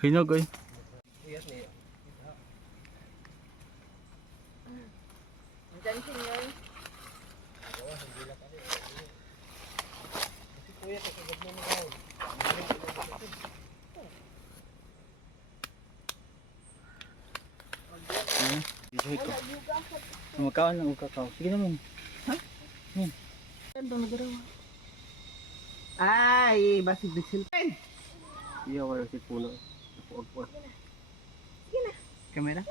Hinog oy. Bisoy ko. Kumakaon ng kakao. Sige naman. Ha? Yan. Ay, basig bisil. Iya wala si puno. Puog-puog. Kamera?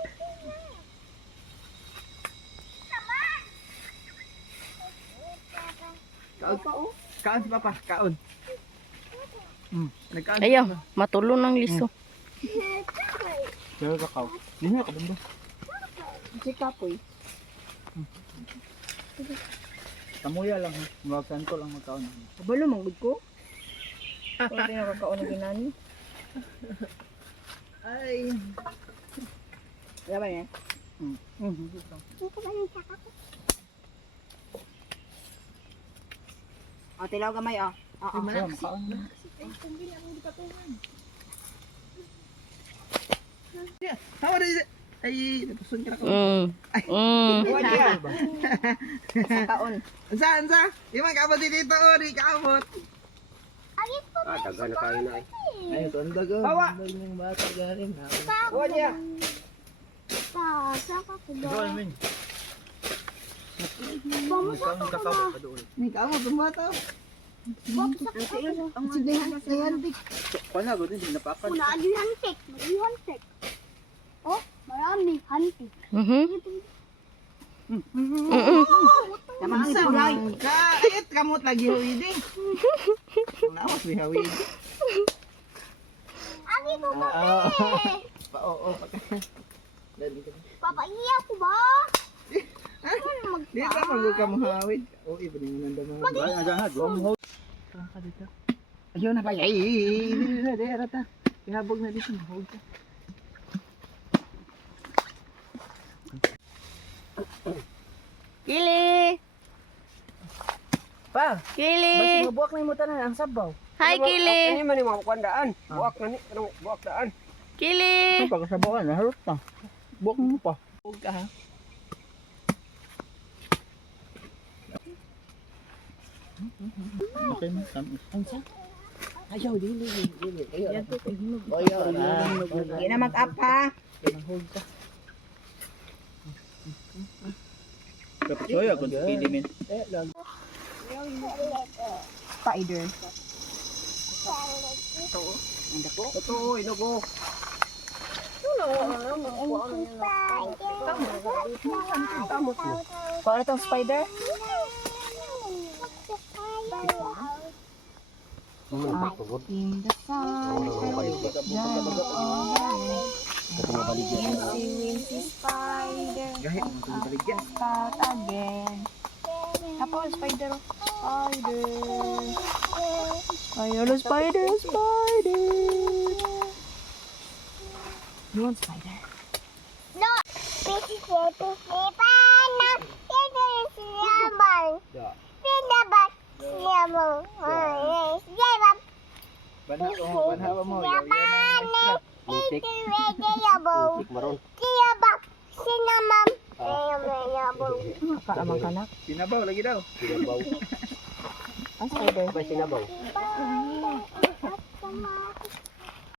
Kaon pa oh. Kaon si Papa, kaon. Nagkaon. Ayaw, matulong ng liso. Pero kakao. Di na kabanda. Si Kapoy. Kamuya lang ha. Magsan ko lang magkaon. Kabalo, manggod ko. Wala rin nakakaon ng ginani. Ay. Wala ba yan? O, tilaw gamay o. Oo. Kaya makaon na. Hawa na yun. Ay, napusun ka na ko. Huwag yan. Kaon. Ansa? Yung mga kabot dito, Ori, kabot. Taga na kayo na eh. Ay, tanda ka. Hawa. Yung bata galing. Hawa niya. Doon min. Magkaon kakao pa doon. May kabot, tumata. Ang sigahan, sigahan. Pana gud din napakan. Hantik. Oh, marami hantik. Tama ang ipulay. Kahit kamot lagi huwidi. Nawas may hawid. Abi ko ba? Oo, Papaiya ko ba? Di ka mag ka mahawid. Oo, iba din nanda mo. Ay, ajahan, go. Ayaw na pa. Ay, di rata. Ihabog na dito, mahawid ka. Kili! Pa, Kili! basta mabuak na yung tanan ang sabaw. Hi, Kili! Ano man yung mga kukandaan? Buwak na ni. Anong buwak daan? Kili! Pagkasabawan, naharot pa. Buwak mo pa. Huwag ka ha. Okay mo, tamis. Ayaw, dili. Yan to, hinog. Ayaw, Hindi na mag-up ha. Mahog ka. Kapisoy, kung pili min. Spider. Totoo, inugo. Paano itong spider? In the sun, Wincy spider. Gahit mo ito baligyan. Start again. Tapos, spider. Spider. Ay, hello, spider, spider. You want spider? No. Paano? Ito yung siyabang. Siyabang. Siyabang. Siyabang. Banhawa mo. Siyabang. Mutik. Siyabang. Mutik maron. Siyabang. Sinamam. Siyabang. Nakaamang ka na. Sinabaw lagi daw. Sinabaw. Ang spider. Ba sinabaw? Siyabang.